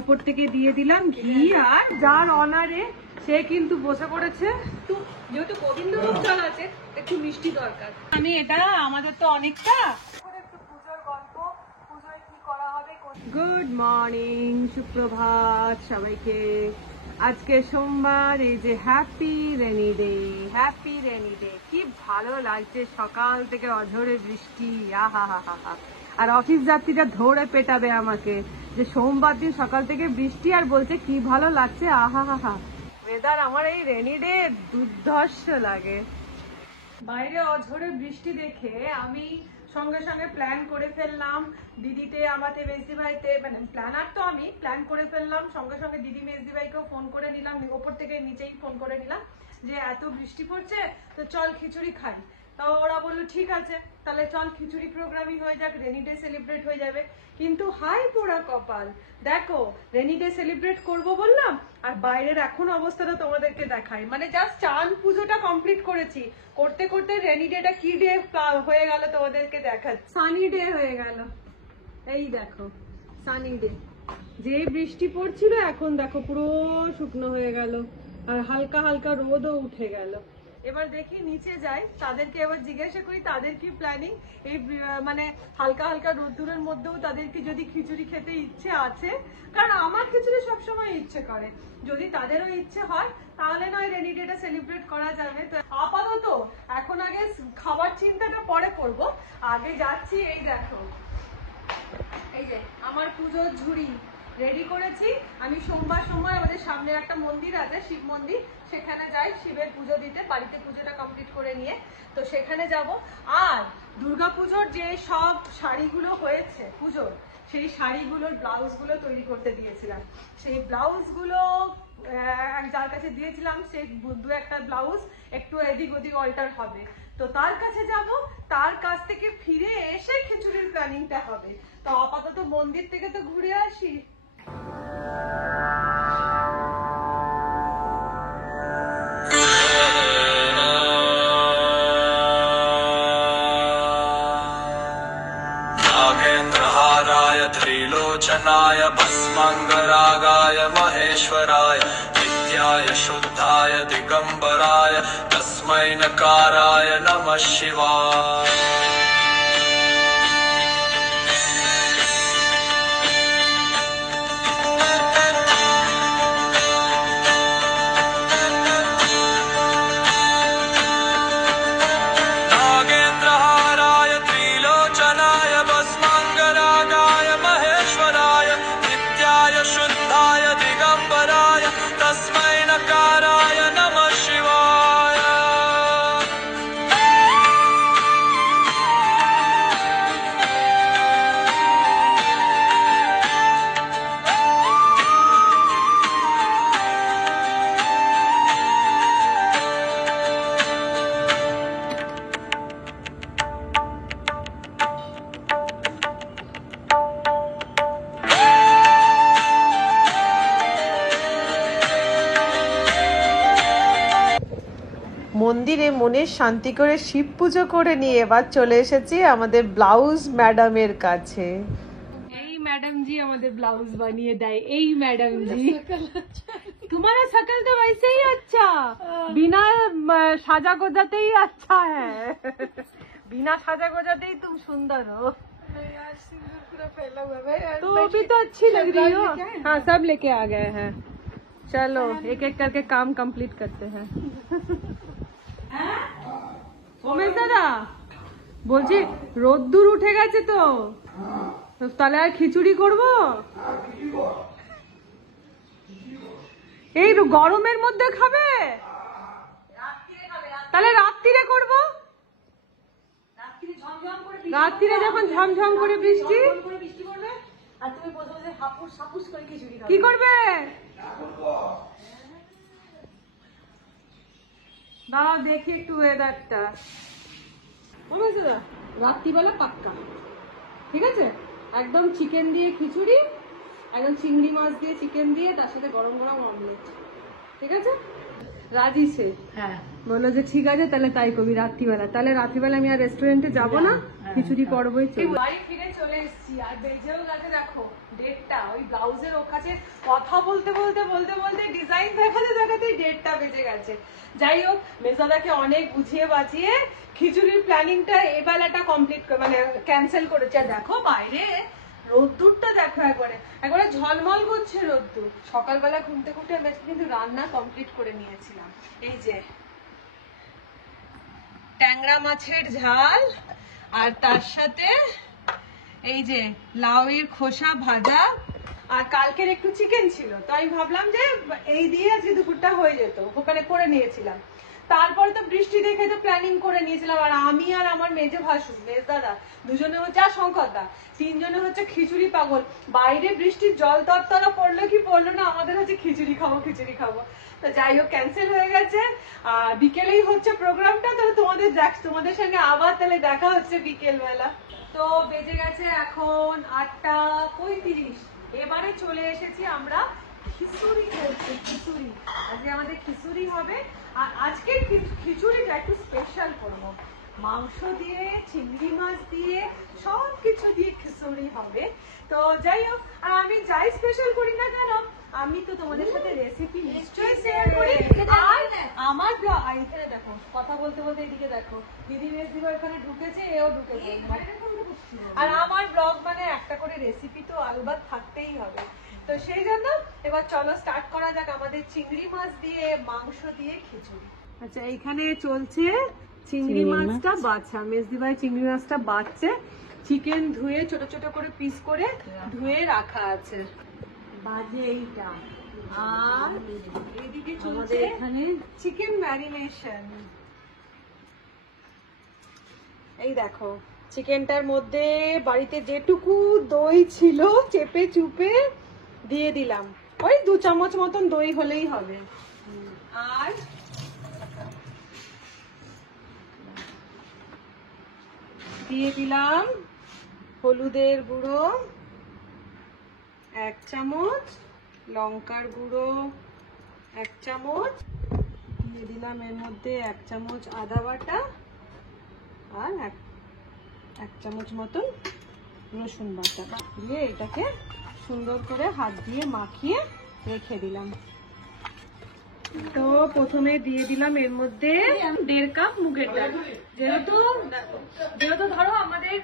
উপর থেকে দিয়ে দিলাম ঘি, আর যার অনারে সে কিন্তু বসে পড়েছে। তো যেহেতু গোবিন্দভোগ চাল আছে, একটু মিষ্টি দরকার। আমি এটা আমাদের তো অনেকটা একটু পুজোর গল্প, পুজোয় কি করা হবে। গুড মর্নিং, সুপ্রভাত সবাইকে। আজকে সোমবার, এই যে happy rainy day, happy rainy day. কি ভালো লাগছে, সকাল থেকে অঝরে বৃষ্টি, আহা হা হা হা। আর অফিস যাত্রীরা ধরে পেটাবে আমাকে যে সোমবার দিন সকাল থেকে বৃষ্টি, আর বলছে কি ভালো লাগছে, আহা হা হা। ওয়েদার আমার এই রেনি ডে দুর্ধর্ষ লাগে। বাইরে অঝরে বৃষ্টি দেখে আমি সঙ্গে সঙ্গে প্ল্যান করে ফেললাম দিদিতে, আমাদের মেজদি ভাইতে, মানে প্ল্যানার তো আমি, প্ল্যান করে ফেললাম সঙ্গে সঙ্গে দিদি মেজদি ভাইকেও ফোন করে নিলাম, ওপর থেকে নিচেই ফোন করে নিলাম যে এত বৃষ্টি পড়ছে তো চল খিচুড়ি খাই। তাও ওরা বললো ঠিক আছে, তাহলে চল খিচুড়ি প্রোগ্রামই হয়ে যাক, রেনি ডে সেলিব্রেট হয়ে যাবে। কিন্তু হাই পোড়া কপাল, দেখো রেনি ডে সেলিব্রেট করব বললাম, আর বাইরের এখন অবস্থাটা তোমাদেরকে দেখাই। মানে জাস্ট চান পুজোটা কমপ্লিট করেছি, করতে করতে রেনি ডেটা কি ডে হয়ে গেল তোমাদেরকে দেখাচ্ছি। সানি ডে হয়ে গেল, এই দেখো সানি ডে। যে বৃষ্টি পড়ছিল এখন দেখো পুরো শুকনো হয়ে গেল, আর হালকা হালকা রোদও উঠে গেল। এবার দেখি নিচে যাই, তাদেরকে এবার জিজ্ঞাসা করি তাদের কি প্ল্যানিং। এই মানে হালকা হালকা রোদ্দুরের মধ্যেও তাদেরকে যদি খিচুড়ি খেতে ইচ্ছে আছে, কারণ আমার খিচুড়ি সবসময় ইচ্ছে করে, যদি তাদেরও ইচ্ছে হয় তাহলে নয় রেনি ডেটা সেলিব্রেট করা যাবে। তো আপাতত এখন আগে খাবার চিন্তাটা পরে করব, আগে যাচ্ছি। এই দেখো, এই যে আমার পুজোর ঝুড়ি রেডি করেছি। আমি সোমবার সময় আমাদের সামনে একটা মন্দির আছে, শিব মন্দির, সেখানে যাই শিবের পুজো দিতে, বাড়িতে পুজোটা কমপ্লিট করে নিয়ে। তো সেখানে যাব। আর দুর্গাপুজোর যে সব শাড়িগুলো হয়েছে পুজোর, সেই শাড়িগুলোর ব্লাউজগুলো তৈরি করতে দিয়েছিলাম। সেই ব্লাউজগুলো যার কাছে দিয়েছিলাম, সেই দু একটা ব্লাউজ একটু এদিক ওদিক অল্টার হবে, তো তার কাছে যাব। তার কাছ থেকে ফিরে এসে খিচুড়ির প্ল্যানিংটা হবে। তো আপাতত মন্দির থেকে তো ঘুরে আসি। नागेन्द्रहाराय त्रिलोचनाय भस्माङ्गरागाय महेश्वराय नित्याय शुद्धाय दिगम्बराय तस्मै नकाराय नमः शिवाय। মন্দিরে মনের শান্তি করে শিব পুজো করে নিয়ে এবার চলে এসেছি আমাদের ব্লাউজ ম্যাডামের কাছে। এই ম্যাডাম জি আমাদের ব্লাউজ বানিয়ে দেয়। এই ম্যাডাম জি, तुम्हारा शकल तो वैसे ही अच्छा, बिना साजा गोजाते ही अच्छा है, बिना साजा गोजाते ही तुम सुंदर हो। तो भी तो अच्छी लग रही हो। हाँ, सब लेके आ गए हैं। चलो एक एक करके काम कंप्लीट करते हैं। দাদা বলছি রোদ্দুর উঠে গেছে, তো তাহলে আর খিচুড়ি করবো? এই গরমের মধ্যে খাবে? তাহলে রাত্রিরে করবো, রাত্রিরে যখন ঝমঝম করে বৃষ্টি পড়বে, আর তুমি বসে বসে হাপুস হাপুস করে খিচুড়ি কি করবে? দাঁড়াও দেখি একটু ওয়েদারটা। রাত্রিবেলা পাক্কা, ঠিক আছে? একদম চিকেন দিয়ে খিচুড়ি, একদম চিংড়ি মাছ দিয়ে চিকেন দিয়ে, তার সাথে গরম গরম অমলেট, ঠিক আছে? রাজি সে? হ্যাঁ, বললো যে ঠিক আছে তাহলে তাই করবি রাত্রিবেলা। তাহলে রাত্রিবেলা আমি আর রেস্টুরেন্টে যাবো না, খিচুড়ি পড়বই। বাড়ি ফিরে চলে এসেছি, আর বেজেও গেছে দেখো ডেটটা ওই ব্লাউজের ও কাছে কথা বলতে বলতে ডিজাইন দেখাতে ডেটটা বেজে গেছে। যাই হোক, মেজদাদাকে অনেক বুঝিয়ে বাঁচিয়ে খিচুড়ির প্ল্যানিংটা এবেলাটা কমপ্লিট মানে ক্যান্সেল করেছে। আর দেখো বাইরে রোদ্দুরটা দেখো, একবারে ঝলমল করছে রোদ্দুর। সকালবেলা ঘুমতে ঘুরতে আমি কিন্তু রান্না কমপ্লিট করে নিয়েছিলাম। এই যে ট্যাংরা মাছের ঝাল, আর তার সাথে এই যে লাউয়ের খোসা ভাজা, আর কালকের একটু চিকেন ছিল, তো আমি ভাবলাম যে এই দিয়ে আজকে দুপুরটা হয়ে যেত, ওখানে করে নিয়েছিলাম। তারপরে তো বৃষ্টি দেখে তো প্ল্যানিং করে নিয়েছিলাম, আর আমি আর আমার মেজে ভাসুর মেজদাদা দুজনে হচ্ছে, আর শঙ্করদা, তিনজনে হচ্ছে খিচুড়ি পাগল। বাইরে বৃষ্টির জল তরতলা পড়লো কি পড়লো না, আমাদের হচ্ছে খিচুড়ি খাবো। তো যাই হোক, ক্যান্সেল হয়ে গেছে। আর বিকেলেই হচ্ছে প্রোগ্রামটা, তো তোমাদের সঙ্গে আবার তাহলে দেখা হচ্ছে বিকেল বেলা। তো বেজে গেছে এখন 8:35। এবারে চলে এসেছি আমরা খিচুড়ি করতে। খিচুড়ি আজকে আমাদের খিচুড়ি হবে। আর আজকে খিচুড়িটা একটু স্পেশাল করবো, মাংস দিয়ে, চিংড়ি মাছ দিয়ে, সবকিছু দিয়ে খিচুড়ি হবে। তো যাই হোক, আর আমি যাই স্পেশাল করি না কেন, আমি তো তোমাদের সাথে রেসিপি নিশ্চয়ই শেয়ার করি। আর আমার এখানে দেখো, কথা বলতে এদিকে দেখো, দিদি মেজদিবা এখানে ঢুকেছে, এও ঢুকেছে। আর আমার ব্লগ মানে একটা করে রেসিপি তো আলবাত থাকতেই হবে। তো সেই জন্য এবার চলো স্টার্ট করা যাক আমাদের চিংড়ি মাছ দিয়ে, মাংস দিয়ে খিচুড়ি। আচ্ছা, এইখানে চলছে চিংড়ি মাছটা বাছা। মেজদিভাই চিংড়ি মাছটা বাছছে। চিকেন ধুয়ে ছোট ছোট করে পিস করে ধুয়ে রাখা আছে, বাজে এইটা। আর এদিকে চলছে এখানে চিকেন ম্যারিনেশন। এই দেখো, চিকেনটার মধ্যে বাড়িতে যেটুকু দই ছিল চেপে চুপে দিয়ে দিলাম, ওই 2 চামচ মতন দই হলেই হবে। আর দিয়ে দিলাম হলুদের গুঁড়ো 1 চামচ, লঙ্কার গুঁড়ো 1 চামচ, দিয়ে দিলাম এর মধ্যে 1 চামচ আদা বাটা, আর 1 চামচ মতন রসুন বাটা দিয়ে এটাকে সুন্দর করে হাত দিয়ে মাখিয়ে রেখে দিলাম। তো প্রথমে দিয়ে দিলাম এর মধ্যে 1.5 কাপ মুগের ডাল। যেহেতু ধরো আমাদের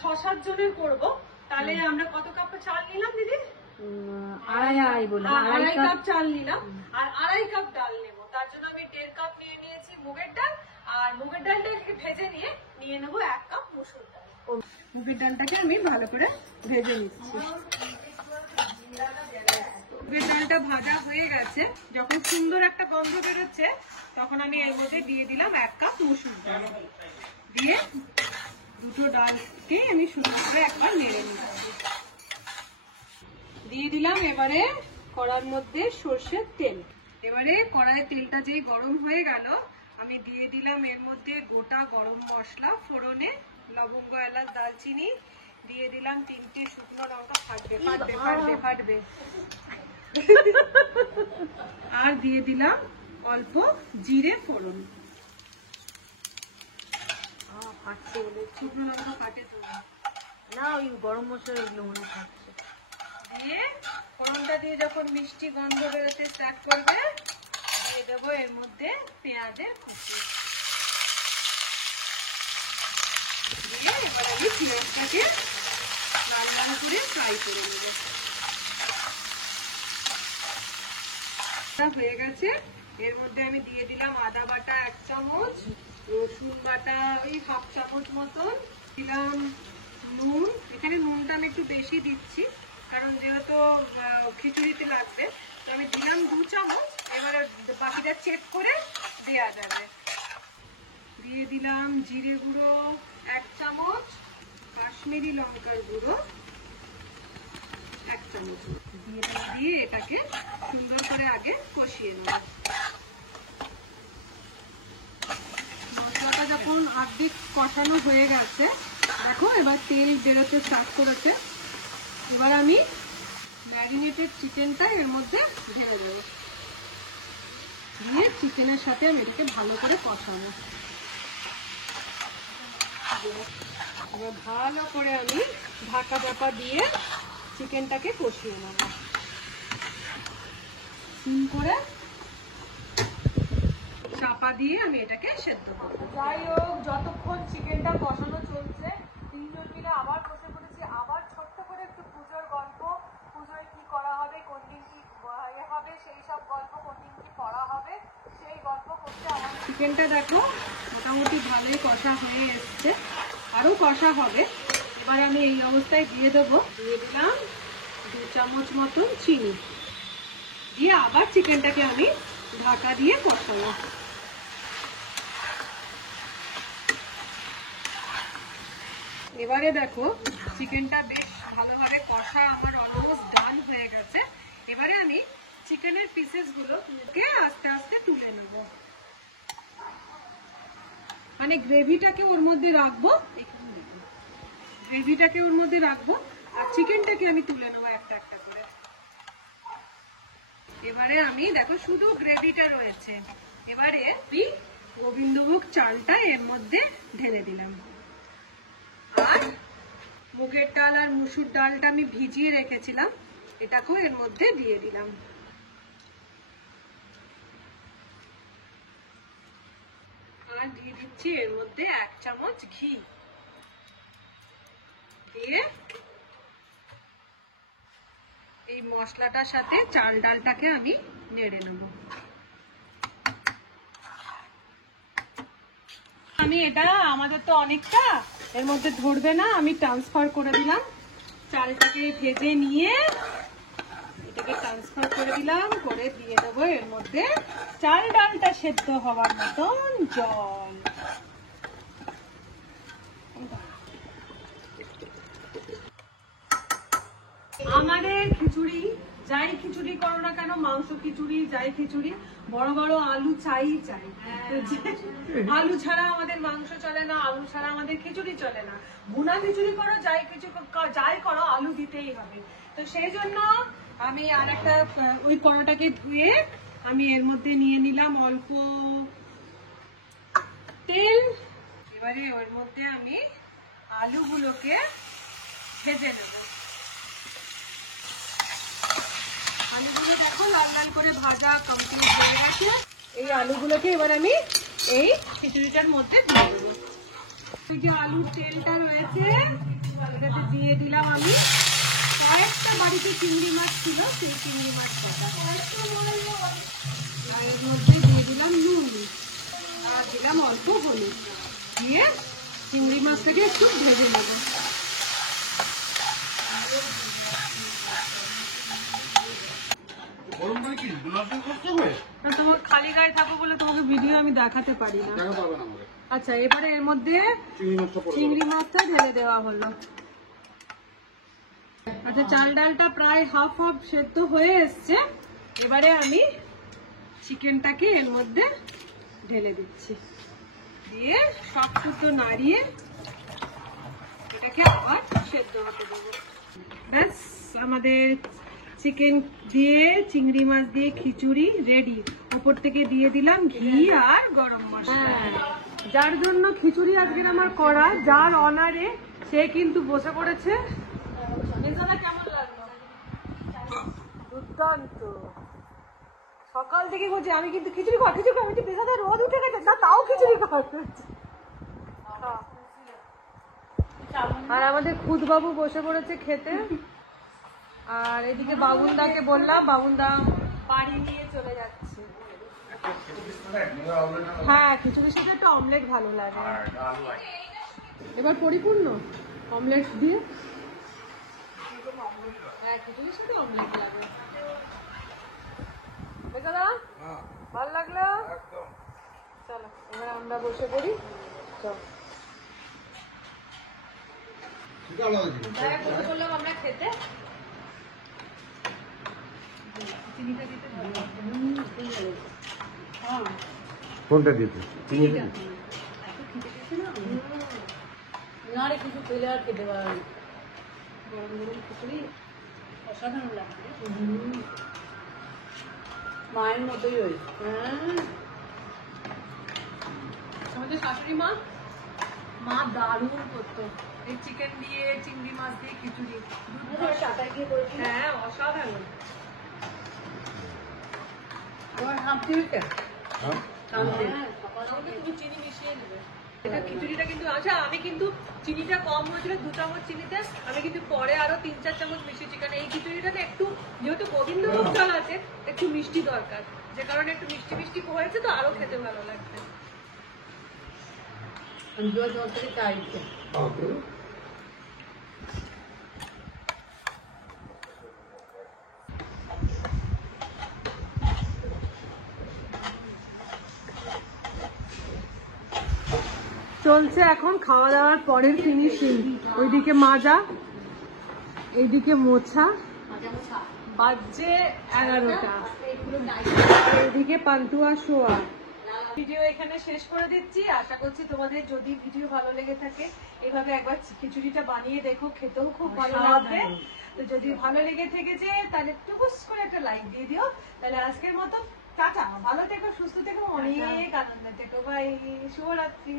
6-7 জনের করবো, তাহলে আমরা কত কাপ চাল নিলাম দিদি? আড়াই কাপ চাল নিলাম, আর 2.5 কাপ ডাল নেবো। তার জন্য আমি 1.5 কাপ নিয়ে নিয়েছি মুগের ডাল, আর মুগের ডালটাকে ভেজে নিয়ে নেবো 1 কাপ মসুর ডাল। মুগের ডালটাকে আমি ভালো করে ভেজে নিচ্ছি। মুগের ডালটা ভাজা হয়ে গেছে, যখন সুন্দর একটা গন্ধ বেরোচ্ছে তখন আমি এর মধ্যে দিয়ে দিলাম 1 কাপ মসুর ডাল। দিয়ে দুটো ডালকে আমি সুন্দর করে একবার নেড়ে নিচ্ছি। দিয়ে দিলাম এবারে কড়ার মধ্যে সর্ষের তেল। এবারে কড়াইয়ের তেলটা যেই গরম হয়ে গেল, আমি দিয়ে দিলাম এর মধ্যে গোটা গরম মশলা ফোড়নে, লবঙ্গ, এলাচ, দালচিনি, দিয়ে দিলাম 3টে শুকনো লঙ্কা, ফাটবে আর দিয়ে দিলাম অল্প জিরে ফোড়ন। শুকনো লঙ্কা ফাটে তো না, ওই গরম মশলা এগুলো মনে থাকছে। দিয়ে ফোড়নটা দিয়ে যখন মিষ্টি গন্ধ বেরোতে স্টার্ট করবে, দিয়ে দেবো এর মধ্যে পেঁয়াজের কুচি। দিয়ে এবার আমি পেঁয়াজটাকে লাল লাল করে ফ্রাই করে নেব। হয়ে গেছে, এর মধ্যে আমি দিয়ে দিলাম আদা বাটা 1 চামচ, রসুন বাটা ওই 1/2 চামচ মতন, দিলাম নুন। এখানে নুনটা আমি একটু বেশি দিচ্ছি, কারণ যেহেতু খিচুড়িতে লাগবে, তো আমি দিলাম 2 চামচ। এবারে বাকিটা চেক করে দেওয়া যাবে। দিয়ে দিলাম জিরে গুঁড়ো 1 চামচ, কাশ্মীরি লঙ্কার গুঁড়ো 1 চামচ দিয়ে এটাকে সুন্দর করে আগে কষিয়ে নেব। মশলাটা যখন অর্ধেক কষানো হয়ে গেছে, দেখো এবার তেল বেরোতে স্টার্ট করেছে। এবার আমি ম্যারিনেটেড চিকেনটা এর মধ্যে ঢেলে দেব, দিয়ে চিকেনের সাথে আমি এটাকে ভালো করে কষাবো। এবার ভালো করে আমি ঢাকা দিয়ে চিকেনটাকে কষিয়ে নেব করে, চাপা দিয়ে আমি এটাকে সেদ্ধ করব। যাই হোক, যতক্ষণ চিকেনটা কষানো চলছে, তিনজন মিলে আবার বসে পড়েছি, আবার ছোট্ট করে একটু পুজোর গল্প, পুজোয় কি করা হবে, কোন দিন কি হবে, সেই সব গল্প, কোন দিন কি করা হবে সেই গল্প করতে। আমার চিকেনটা দেখো মোটামুটি ভালোই কষা হয়ে এসছে, আরও কষা হবে। এবার আমি এই অবস্থায় দিয়ে দেবো, দিয়ে দিলাম 2 চামচ মতন চিনি, দিয়ে আবার চিকেনটাকে আমি ঢাকা দিয়ে কষাবো। এবারে দেখো চিকেনটা বেশ ভালোভাবে কষা আমার অলমোস্ট ডান হয়ে গেছে। এবারে আমি চিকেনের পিসেস গুলোকে আস্তে আস্তে তুলে নেব, মানে গ্রেভিটাকে ওর মধ্যে রাখবো, গ্রেভিটাকে ওর মধ্যে রাখবো আর চিকেনটাকে আমি তুলে নেবো একটা একটা করে। এবারে আমি দেখো শুধু গ্রেভিটা রয়েছে, এবারে আমি গোবিন্দভোগ চালটা এর মধ্যে ঢেলে দিলাম, আর মুগের ডাল আর মুসুর ডালটা আমি ভিজিয়ে রেখেছিলাম এটাকেও এর মধ্যে দিয়ে দিলাম। আর দিয়ে দিচ্ছি এর মধ্যে 1 চামচ ঘি, দিয়ে এই মশলাটার সাথে চাল ডালটাকে আমি নেড়ে নেব। আমি এটা আমাদের তো অনেকটা, এর মধ্যে ধরবে না, আমি ট্রান্সফার করে দিলাম, চালটাকে ভেজে নিয়ে এটাকে ট্রান্সফার করে দিলাম, করে দিয়ে দেবো এর মধ্যে চাল ডালটা সেদ্ধ হওয়ার মতন জল। আমাদের খিচুড়ি, যাই খিচুড়ি করো না কেন, মাংস খিচুড়ি যাই খিচুড়ি, বড় বড় আলু চাই। আলু ছাড়া আমাদের মাংস চলে না, আলু ছাড়া আমাদের খিচুড়ি চলে না। ভুনা খিচুড়ি করো, যাই করো, আলু দিতেই হবে। তো সেই জন্য আমি আর একটা ওই কড়াটাকে ধুয়ে আমি এর মধ্যে নিয়ে নিলাম অল্প তেল। এবারে ওর মধ্যে আমি আলুগুলোকে ভেজে নেব। আলুগুলো দেখো লাল লাল করে ভাজা কমপ্লিট হয়ে গেছে। এই আলুগুলোকে এবার আমি এই খিচুড়িটার মধ্যে দিয়ে দেবো। ওই যে আলুর তেলটা রয়েছে এটাতে দিয়ে দিলাম আমি কয়েকটা, বাড়িতে চিংড়ি মাছ ছিল সেই চিংড়ি মাছ কাটা, আর এর মধ্যে দিয়ে দিলাম নুন আর দিলাম অল্প হলুদ, দিয়ে চিংড়ি মাছটাকে একটু ভেজে নেব। তোমার খালি গায়ে থাকো বলে তোমাকে ভিডিও আমি দেখাতে পারি না। আচ্ছা, এবারে এর মধ্যে চিংড়ি মাছটা ঢেলে দেওয়া হলো। আচ্ছা, চাল ডালটা প্রায় হাফ সেদ্ধ হয়ে এসছে, এবারে আমি চিকেনটাকে এর মধ্যে ঢেলে দিচ্ছি, দিয়ে সব শুদ্ধ নাড়িয়ে এটাকে আবার সেদ্ধ হতে দেবো। ব্যাস, আমাদের চিকেন দিয়ে চিংড়ি মাছ দিয়ে খিচুড়ি রেডি। উপর থেকে দিয়ে দিলাম ঘি আর গরম মশলা। যার জন্য খিচুড়ি আজকের আমার করা, যার অনারে সে কিন্তু বসে পড়েছে। কেমন লাগলো? দুর্দান্ত। সকাল থেকে বলছি আমি কিন্তু খিচুড়ি খাওয়া, খিচুড়ি খাওয়া, পেশাদার রোদ উঠে গেছে না, তাও খিচুড়ি খাওয়া। আর আমাদের খুদবাবু বসে পড়েছে খেতে, আর এদিকে বাবুনদাকে বললাম, বাবুনদা বাড়ি নিয়ে চলে যাচ্ছে। হ্যাঁ, খিচুড়ির সাথে একটা অমলেট ভালো লাগে। এবার পরিপূর্ণ অমলেট দিয়ে, হ্যাঁ খিচুড়ির সাথে অমলেট লাগে। দাদা ভালো লাগলো? চলো এবার আমরা বসে পড়ি। চল বললাম আমরা খেতে। কোনটা দিতে? না রে, কিছু পেলে আর খেতে পারবে। গরম গরম খিচুড়ি অসাধারণ লাগে, মায়ের মতোই ওই। আমাদের শাশুড়ি মা দারুণ করতো। এই চিকেন দিয়ে চিংড়ি মাছ দিয়ে খিচুড়ি, হ্যাঁ অসাধারণ। হ্যাঁ? তুমি চিনি মিশিয়ে নেবে। এটা খিচুড়িটা কিন্তু আচ্ছা, আমি কিন্তু চিনিটা কম হয়েছিল 2 চামচ চিনিতে, আমি কিন্তু পরে আরো 3-4 চামচ মিশিয়েছি, কারণ এই খিচুড়িটাতে একটু যেহেতু গোবিন্দভোগ চাল আছে একটু মিষ্টি দরকার, যে কারণে একটু মিষ্টি মিষ্টি হয়েছে, তো আরো খেতে ভালো লাগছে। চলছে এখন খাওয়া দাওয়ার পরের ফিনিশিং। ওইদিকে মাজা, এইদিকে মোছা, বাজছে 11টা, এইদিকে পান্তুয়া শোয়া। ভিডিও এখানে শেষ করে দিচ্ছি। আশা করছি তোমাদের যদি ভিডিও ভালো লেগে থাকে এভাবে একবার খিচুড়িটা বানিয়ে দেখো, খেতেও খুব ভালো লাগবে। তো যদি ভালো লেগে থেকেছে তাহলে টুকুস করে একটা লাইক দিয়ে দিও। তাহলে আজকের মতো টাটা, ভালো থেকো, সুস্থ থেকো, অনেক আনন্দে থেকো, বাই, শুভরাত্রি।